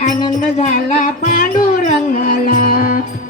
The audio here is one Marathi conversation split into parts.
आनंद झाला पांडुरंगाला,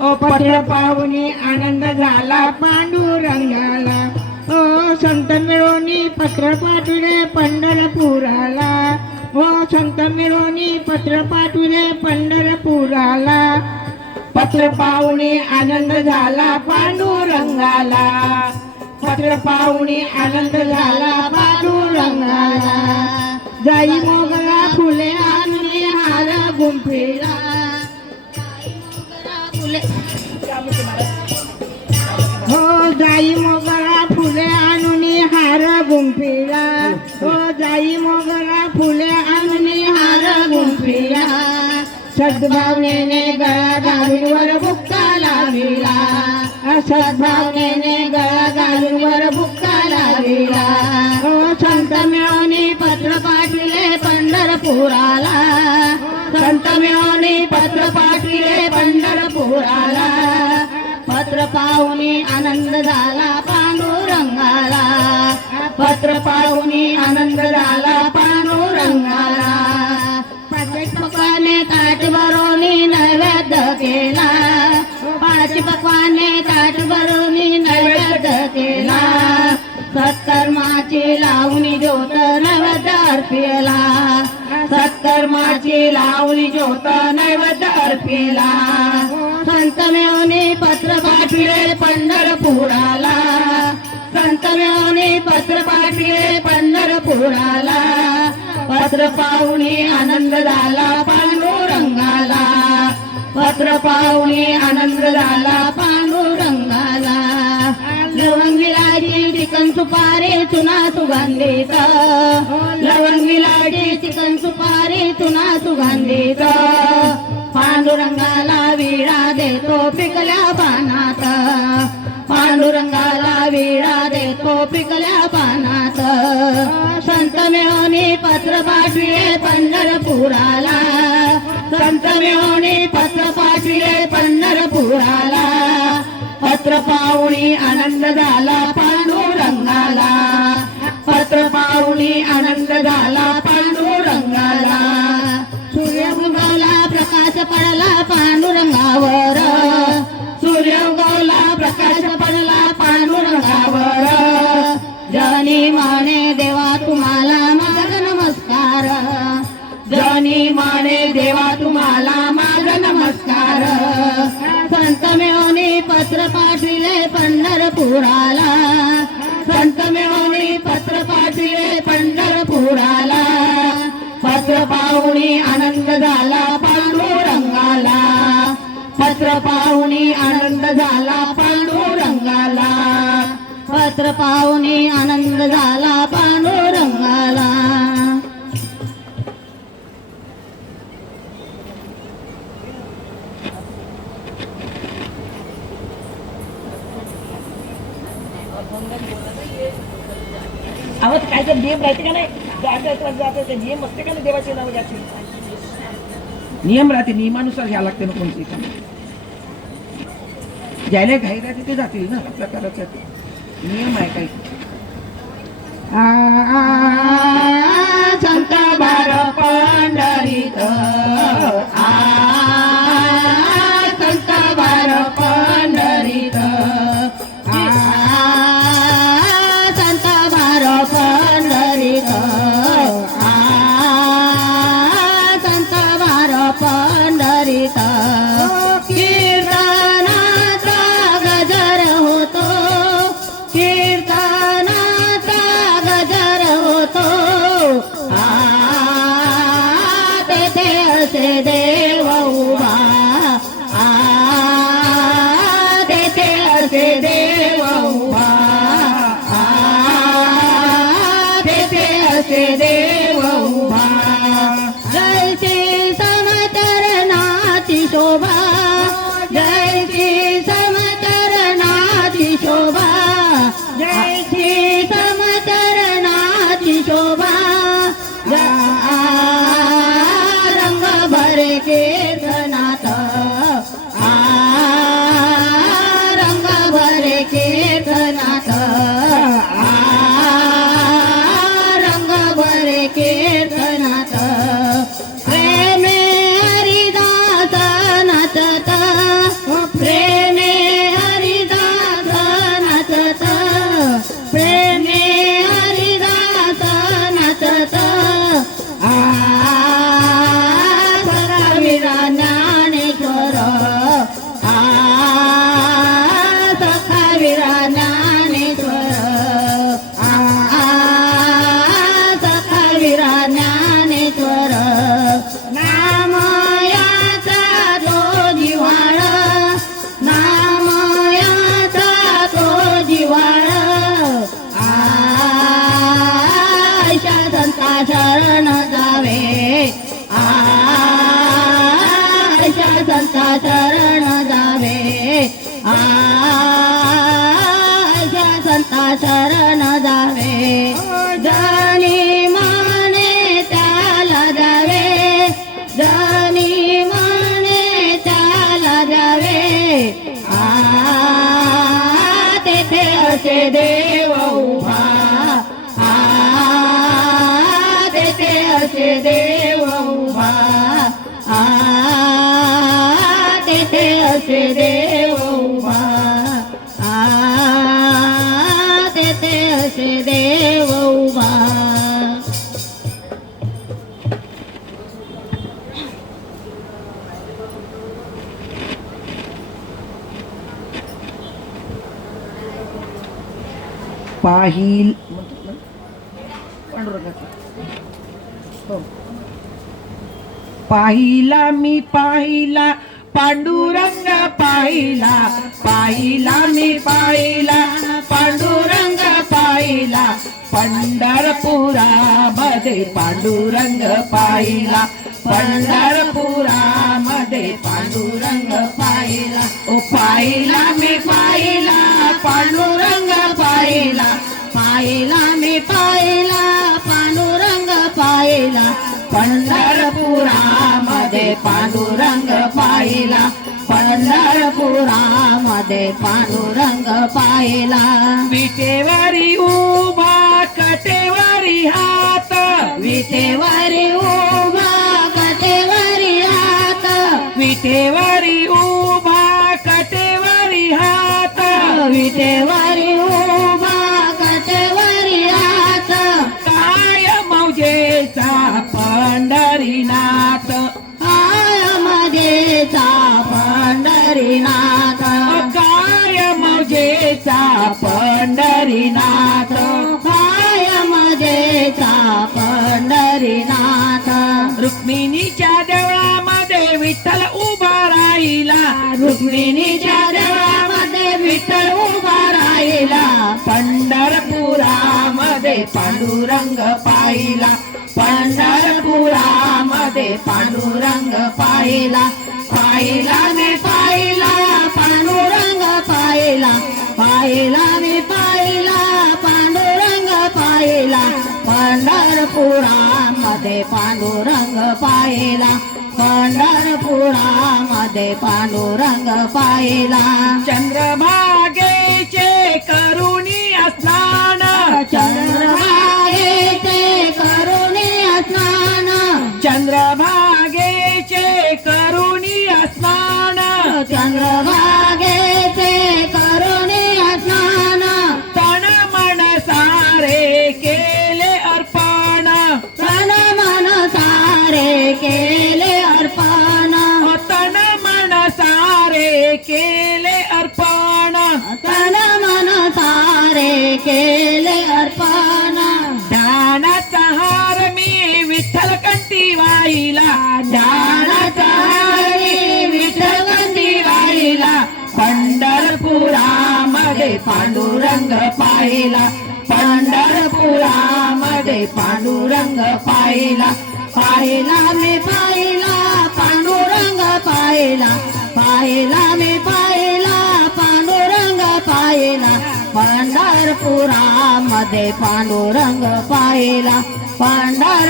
ओ पत्र पाहुणी आनंद झाला पांडुरंगाला, ओ संत मिळवणी पत्र पाठविले पंढरपुराला, ओ संत मिळवणी पत्र पाठविले पंढरपुराला, पत्र पाहुणी आनंद झाला पांडुरंगाला, पत्र पाहुणी आनंद झाला पांडुरंगाला, जाई मोगरा फुले आणली हार गुंफेला, हो जाई मोगरा फुले आणून हार गुंफेला, हो जाई मोगरा फुले आणून हार गुंफेला, सद्भावनेने गळा घालून वर बुक्का लाविला, सद्भावनेने गळा घालून वर बुक्का लाविला, हो संत मिळवणी पत्र पाठविले पंढरपुराला, संत मिळवणी पत्र पाठविले पंढरपुराला, पत्र पाहुणी आनंद झाला पांडुरंगाला, पत्र पाहुणी आनंद झाला पांडुरंगाला, पाच पकवाने ताट भरवणी नैवेद्य केला, पाच पकवाने ताट भरवणी नैवेद्य केला, सत्कर्माची लावणी ज्योत नैवेद्य अर्पिला, सत्कर्माची लावणी ज्योत नैवेद्य अर्पिला, संत मिळवणी पत्र पाठविले पंढरपुराला, संत मिळवणी पत्र पाठविले पंढरपुराला, पत्र पाहुणी आनंद झाला पांडुरंगाला, पत्र पाहुणी आनंद झाला पांडुरंगाला, लवंग विलाजी चिकन सुपारी चुना सुगंधित, लवंग विलाजी चिकन सुपारी चुना सुगंधित, पांडुरंगाला विडा देतो पिकल्या पानात, पांडुरंगाला विडा देतो पिकल्या पानात, संत मिळवणी पत्र पाठविले पंढरपुराला, संत मिळवणी पत्र पाठविले पंढरपुराला, पत्र पाहुणी आनंद झाला पांडुरंगाला, पत्र पाहुणी आनंद झाला पांडुरंगाला, सूर्य उगवला प्रकाश पडला पांडुरंगावर, सूर्य उगवला प्रकाश पडला पांडुरंगावर, जनी माने देवा तुम्हाला माझा नमस्कार, जनी माने देवा तुम्हाला माझा नमस्कार, संत मिळवणी पत्र पाठविले पंढरपुराला, संत मिळवणी पत्र पाठविले पंढरपुराला, पत्र पाहुणी आनंद झाला पांडुरंगाला, पत्र पाहुणी आनंद झाला पांडुरंगाला, पत्र पाहुणी आनंद झाला पांडुरंगाला. आवाज काय तर नियम राहते का नाही, जाते नियम असते का नाही देवाचे नाव घ्यायचे, नियम राहते, नियमानुसार घ्यावं लागते ना कोणती काम, ज्याला घाई राहते ते जातील ना, आपल्या करायचं नियम आहे काही. संत बार पंढरीत, संत बार पंढरीत, संत बार पंढरीत, संत बार पंढरीत, कीर्तनाचा गजर होतो, कीर्तनाचा गजर होतो, तेथे असे देव उभा, तेथे असे देव उभा, तेथे असे देव उभा, जैसी समचरणाची शोभा, जैसी समचरणाची शोभा, जैसी समचरणाची शोभा, रंग भरे कीर्तनात, रंग भरे कीर्तनात, रंग भरे कीर्तनात, प्रेमे संता शरण जावे अशा संता शरण जावे जनी माने त्याला द्यावे जनी माने त्याला द्यावे तेथे असे देव उभा तेथे असे देव उभा तेथे असे देव उभा तेथे असे देव उभा पाहिल म्हणतात ना पांडुरंगाचा हो. पाहिला मी पाहिला पांडुरंग पाहिला पाहिला मी पाहिला पांडुरंग पाहिला पंढरपुरामध्ये पांडुरंग पाहिला पंढरपुरामध्ये पांडुरंग पाहिला ओ पाहिला मी पाहिला पांडुरंग पाहिला पाहिला मी पाहिला पांडुरंग पाहिला पंढरपुरामध्ये पांडुरंग पाहिला पंढरपुरामध्ये पांडुरंग पाहिला विटेवारी उभा कटेवारी हात विटेवारी उभा कटेवारी हात विटेवारी उभा कटेवारी हात विटेवारी उभा कटेवारी हात काय मौजेचा पंढरीनाथ काय मौजेचा पंढरीनाथ काय मौजेचा पंढरीनाथ काय मौजेचा पंढरीनाथ रुक्मिणीच्या देवळामध्ये विठ्ठल उभा राहिला रुक्मिणीच्या देवळामध्ये विठ्ठल उभा राहिला पंढरपुरामध्ये पांडुरंग पाहिला पंढरपुरामध्ये पांडुरंग पाहिला पाहिला मी पाहिला पांडुरंग पाहिला पाहिला मी पाहिला पांडुरंग पाहिला पंढरपुरामध्ये पांडुरंग पाहिला पंढरपुरामध्ये पांडुरंग पाहिला चंद्रभागेचे करुणी स्नान चंद्रभागेचे करुणी स्नान चंद्रभागेचे करुणी स्नान चंद्रभागेचे करुणी स्नान तन मन सारे केले अर्पण तन मन सारे केले अर्पण तन मन सारे केले अर्पण तन मन सारे केले अर्पण दानाचा हार मी विठ्ठल कंठी वाहिला दानाचा हार मी विठ्ठल कंठी वाहिला पंढरपुरामध्ये पांडुरंग पाहिला पंढरपुरामध्ये पांडुरंग पाहिला पाहिला मी पाहिला पांडुरंग पाहिला पाहिला मी पाहिला पांडुरंग पाहिला पंढरपुरामध्ये पांडुरंग पाहिला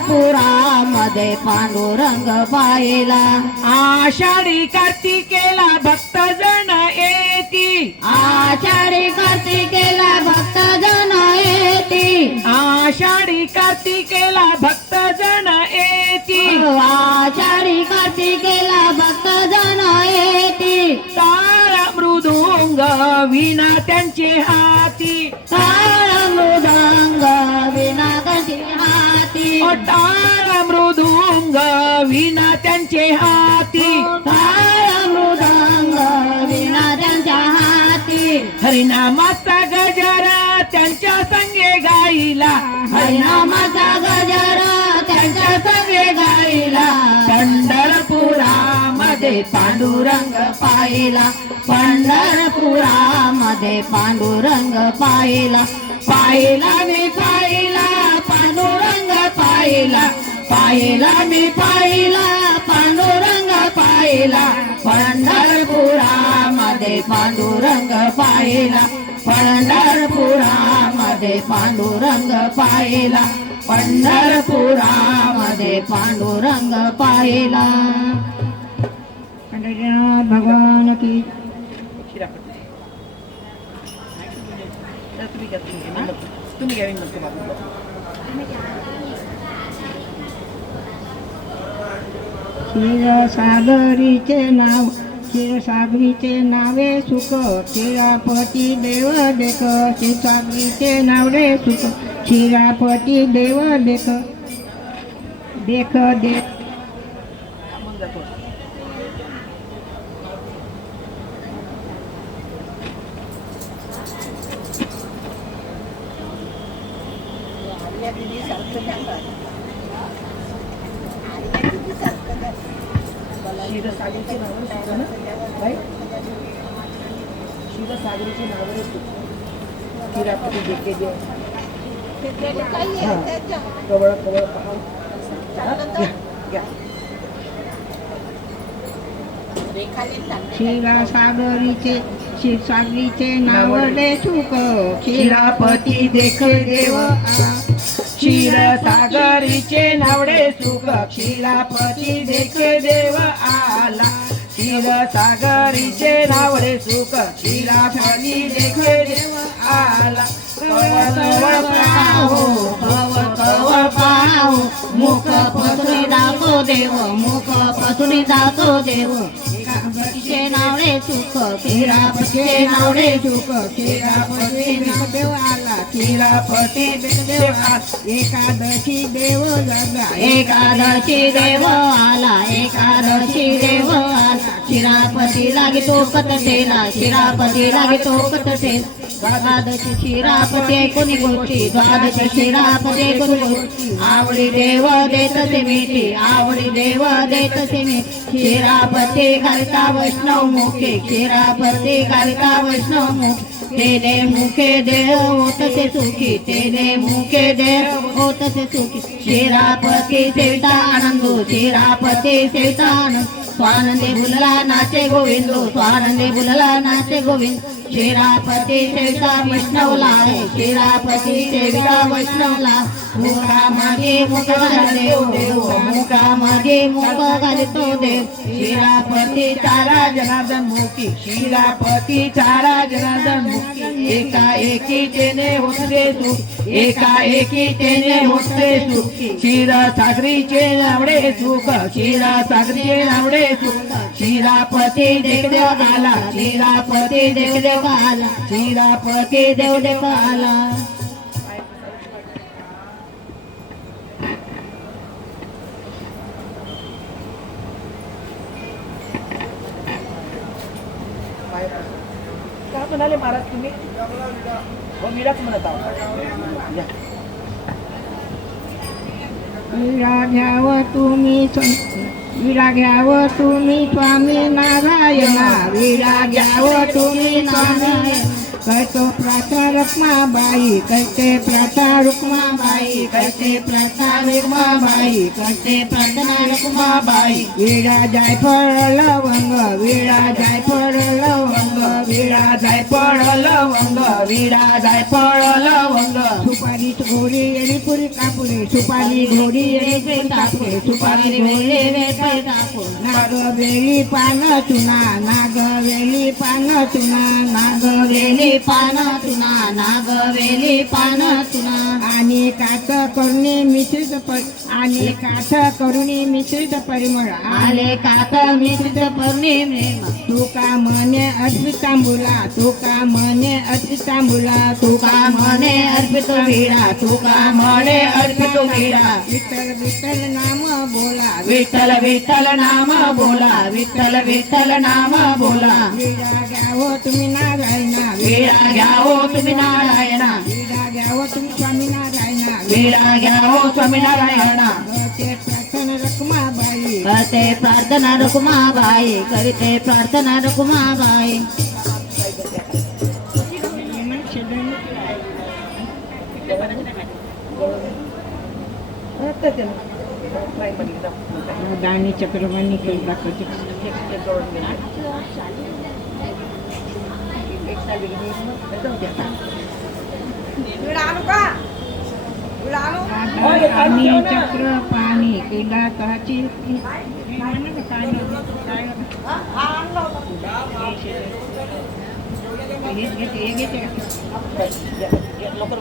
पंढरपुरामध्ये पांडुरंग पाहिला आषाढी कार्तिकेला भक्तजन येती आषाढी कार्तिकेला भक्तजन येती आषाढी कार्तिकेला भक्तजन येती आषाढी कार्तिकेला भक्तजन येती ताळ मृदुंग विना त्यांचे हाती ताळ मृदंग विना त्यांचे हाती टाळ मृदुंग विना त्यांचे हाती टाळ मृदंग विना त्यांच्या हाती हरिनामाचा गजरा त्यांच्या संगे गाईला हरिनामाचा गजरा त्यांच्या संगे गाईला पंढरपुरामध्ये पांडुरंग पाहिला पंढरपुरामध्ये पांडुरंग पाहिला पाहिला मी पाहिला पांडुरंग पाहिला पाहिला मी पाहिला पांडुरंग पाहिला पाहिला पंढरपुरामध्ये पांडुरंग पाहिला पंढरपुरामध्ये पांडुरंग पाहिला पंढरपुरामध्ये पांडुरंग पाहिला भगवान की शिरापती तुम्ही घ्या मी म्हणते बाजूला. क्षीरसागरीचे नाव क्षीरसागरीचे नावे सुख क्षीरापती देव देख क्षीरसागरीचे नावडे सुख क्षीरापती देव देख देख देख मग जातो. क्षीरसागरची नावं सुद्धा ना बाई? क्षीरसागरची नावं क्षीरापती देखे जे कवळ कवळ पाहू घ्या. क्षीरसागरीचे क्षीरसागरीचे नावडे सुख क्षीरापती देख देव क्षीरसागरीचे नावडे सुख क्षीरापती देखे देव आला क्षीरसागरीचे नावडे सुख क्षीरापती देखे देव आला कवळ पाहू मुख पसुनी दाखो देव मुख पसुनी दाखो देव क्षीरापतीचे नावडे सुख क्षीरापतीचे नावडे सुख क्षीरापती देव आला क्षीरापती देव आला एकादशी देव जगा एकादशी देव आला एकादशी देव आला क्षीरापती लागे तो कथेला क्षीरापती लागे तो कथेला द्वादशी क्षीरापती कोणी गोष्टी द्वादशी क्षीरापती कोणी गोष्टी आवडी देव देत ते मिठी आवडी देव देत ते मिठी क्षीरापती घालिता वैष्णव मुखे क्षीरापती घालिता वैष्णव मुखे तेने मुखे देव होत ते सुखी तेने मुखे देव होत ते सुखी क्षीरापती सेविता आनंदो क्षीरापती सेविता आनंद स्वानंदे बुलला नाचे गोविंदो स्वानंदे बुलला नाचे गोविंद क्षीरापती सेविता वैष्णवला क्षीरापती सेविता वैष्णवला मुखामागे मुख घालतो देव मुखामागे मुख घालतो देव क्षीरापती चारा जनार्दन मुखी क्षीरापती चारा जनार्दन मुखी एका एकी तेने होते सुख एका एकी तेने होते सुख क्षीरसागरीचे नावडे सुख क्षीरसागरीचे नावडे सुख क्षीरापती देव आला क्षीरापती देव आला क्षीरापती देव आला काय म्हणाले महाराज तुम्ही हो मीराच म्हणत आहोत या. विडा घ्याव तुम्ही विडा घ्याव तुम्ही स्वामी नारायणा विडा घ्याव तुम्ही नारायण करतो प्राचा रुक्माबाई करते प्राचा रुक्माबाई करते प्राचा रुक्माबाई करते प्रार्थना रुक्माबाई विडा जायफळ लवंग विडा जायफळ लवंग विडा जायफळ लवंग विडा जायफळ लवंग सुपारी घोडी येडी पुरी कापुरी सुपारी घोडी येडी पुरी कापुरी सुपारी घोडी वेळ कापू नागवेली पान चुना नागवेली पान चुना नागवेली पान चुना नागवेली पान चुना आणि काठ करुणी मिश्रित आणि काठ करुणी मिश्रित परिमळ आले काठ मिश्रित परिमळ तुका मने अर्पित तांबुला तुका मने अर्पित तांबुला तुका मने अर्पित विडा तुका मने अर्पित विडा विठ्ठल विठ्ठल नाम बोला विठ्ठल विठ्ठल नाम बोला विठ्ठल विठ्ठल नाम बोला विडा घ्यावं तुम्ही नारायणा विडा घ्यावं तुम्ही नारायणा विडा घ्यावं तुम्ही स्वामी नारायणा विडा घ्यावं स्वामी नारायणा करते प्रार्थना रुक्माबाई करते प्रार्थना रुक्माबाई करते प्रार्थना रुक्माबाई नाही पण एकदम दाणी चक्रवाणी काही दाखवते एक करून घे. एक साल गेली एकदम द्या आणि चक्र पाणी कैलासाची लवकर